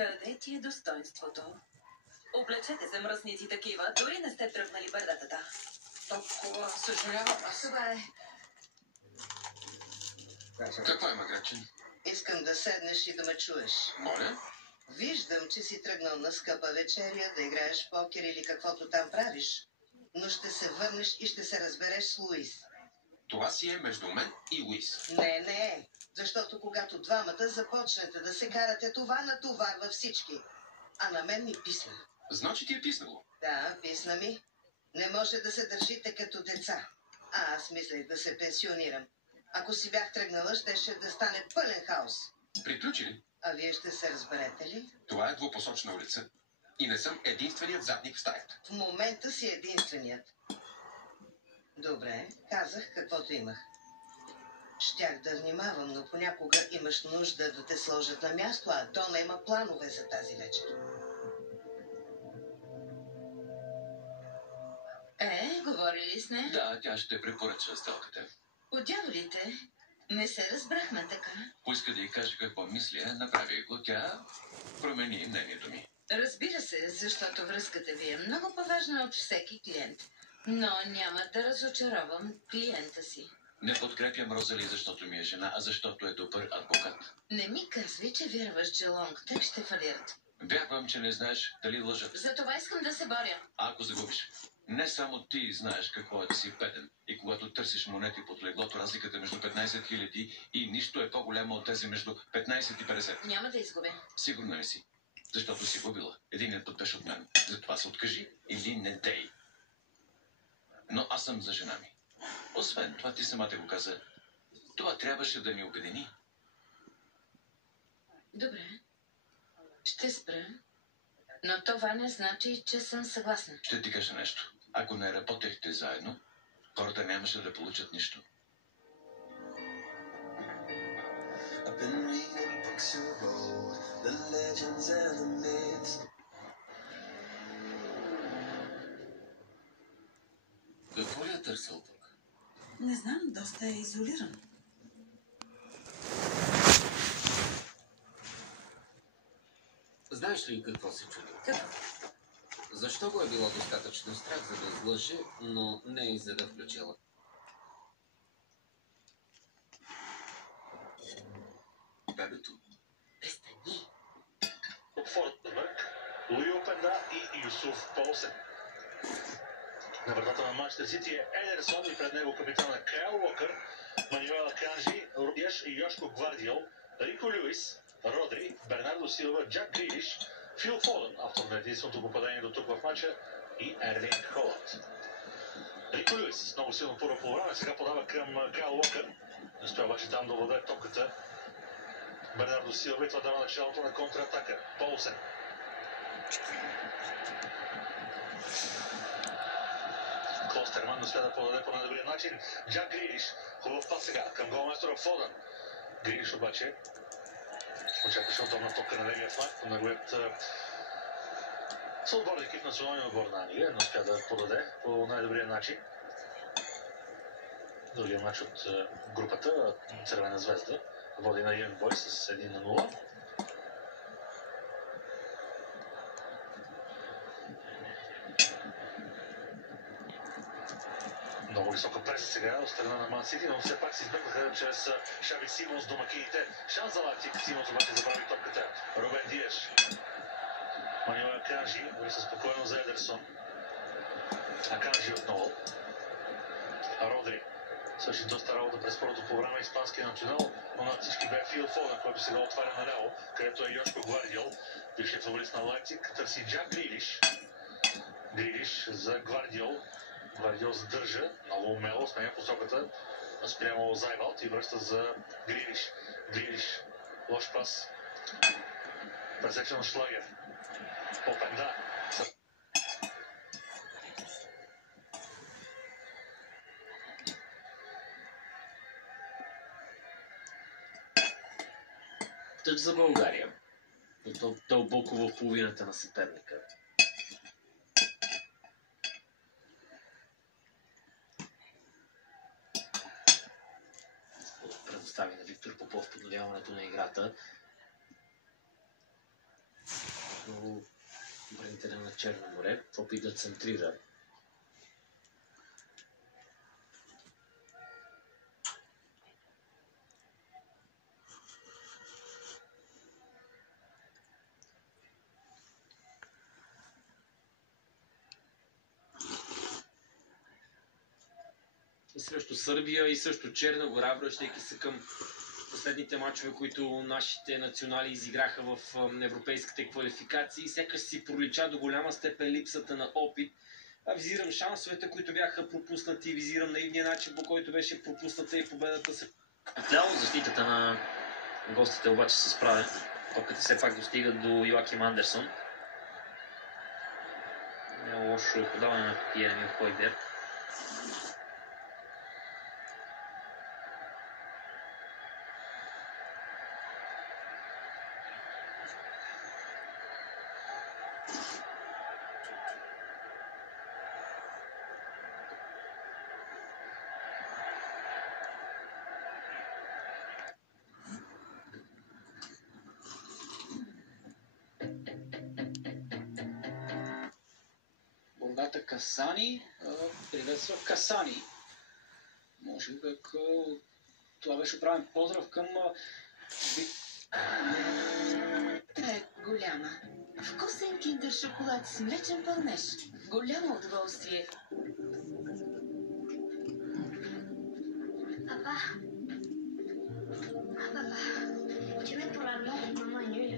Къде ти е достоинството? Облечете се мръсници такива, дори не сте тръпнали бърдатата. Толкова съжалявам аз. Това е. Какво има, Гречин? Искам да седнеш и да ме чуеш. Моля? Виждам, че си тръгнал на скъпа вечеря, да играеш покер или каквото там правиш. Но ще се върнеш и ще се разбереш с Луис. Това си е между мен и Луис. Не. Защото когато двамата започнете да се карате, това натоварва всички. А на мен ми писна. Значи ти е писнало? Да, писна ми. Не може да се държите като деца. А аз мислех да се пенсионирам. Ако си бях тръгнала, щеше да стане пълен хаос. Приключи ли? А вие ще се разберете ли? Това е двупосочна улица. И не съм единственият задник в стаята. В момента си единственият. Добре, казах каквото имах. Щях да внимавам, но понякога имаш нужда да те сложат на място, а Дона има планове за тази вечер. Говорили с нея? Да, тя ще препоръча сделката. От дяволите. Не се разбрахме така. Поиска да й каже какво мисля, направи го. Тя промени мнението ми. Разбира се, защото връзката ви е много по-важна от всеки клиент. Но няма да разочаровам клиента си. Не подкрепям Розали, защото ми е жена, а защото е добър адвокат. Не ми казвай, че вярваш, че Лонгтек ще фалират. Вярвам, че не знаеш дали лъжат. Затова искам да се боря. А ако загубиш? Не само ти знаеш какво е да си беден. И когато търсиш монети под леглото, разликата между 15 000 и нищо е по-голямо от тези между 15 и 50. Няма да изгубя. Сигурна ли си? Защото си губила. Единият път беше от мен. Затова се откажи или не дей. Но аз съм за жена ми. Освен това, ти самата го каза. Това трябваше да ни обедини. Добре. Ще спра. Но това не значи, че съм съгласна. Ще ти кажа нещо. Ако не работехте заедно, хората нямаше да получат нищо. Какво ли е търсил тук? Не знам, доста е изолиран. Знаеш ли какво се чуди? Какво? Защо го е било достатъчно страх, за да излъже, но не и за да включила? Бебето. Престани. Фордбърг, Луи Опенда и Юсуф Полсен. На вратата на Манчестър Сити е Едерсон и пред него капитана Кайл Уокър, Мануел Канжи, Рудиеш и Йошко Гвардиол, Рико Люис, Родри, Бернардо Силва, Джак Грилиш, Фил Фоден, автор на единственото попадение до тук в матча, и Ерлинг Холанд. Рико Люис, много силно първо по време, сега подава към Кайл Уокър. Не стоя обаче там да владее топката. Бернардо Силва и това дава началото на контратака. Полсен. Клостерман успя да подаде по най-добрия начин. Джак Грилиш. Хубав пас сега към голмайстора Фоден. Грилиш обаче очакваше удобна топка на левия фланг. Неговият съотборен екип националния отбор на Англия не успя да подаде по най-добрия начин. Другия матч от групата Червена звезда води на Young Boys с 1-0. Много висока преса сега от страна на Ман Сити, но все пак се избегнаха чрез Шави Симонс домакините. Шанс за Лайпциг. Симонс обаче забрави топката. Рубен Диеш. Мануел Канжи дори са спокойно за Едерсон. А Канжи отново. Родри свърши доста работа през първото по време испанския национал, но над всички бе Фил Фоден, който сега отваря наляво, където е Йошко Гвардиол, бившият фаворит на Лайпциг, търси Джак Грилиш. Грилиш за Гвардиол. Гвардиол задържа, много умело, сменя посоката спрямо Зайвалт и връща за Грилиш. Грилиш, лош пас. Пресечен Шлагер. Опенда. Тък за България. И то дълбоко в половината на съперника. Предостави на Виктор Попов подновяването на играта. до бранителя на Черно море в опит да центрира. И срещу Сърбия и също Черна гора, връщайки се към последните мачове, които нашите национали изиграха в европейските квалификации. Сякаш си пролича до голяма степен липсата на опит. Визирам шансовете, които бяха пропуснати, визирам наивния начин, по който беше пропусната и победата се. Отляво защитата на гостите обаче се справя. Топката все пак достига до Йоаким Андерсон. Не е лошо подаване на Пиер-Емил Хойберг. Болгата Касани приветства Касани. Може би как това беше отправен поздрав към... Е голяма. Вкусен киндер шоколад с млечен пълнеж. Голямо удоволствие. Papá. Papá. Tu veux pour l'allemand? Maman est nulle.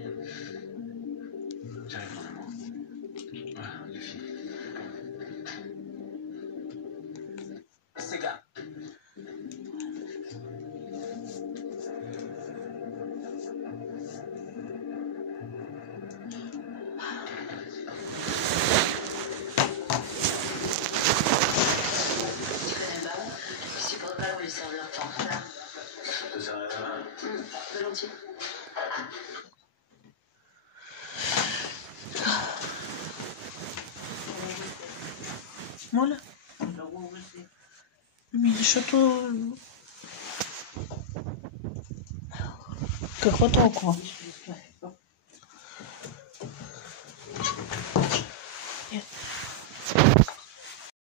J'arrive, mon amour. Les filles. Сега. Моля? Защото... Какво толкова?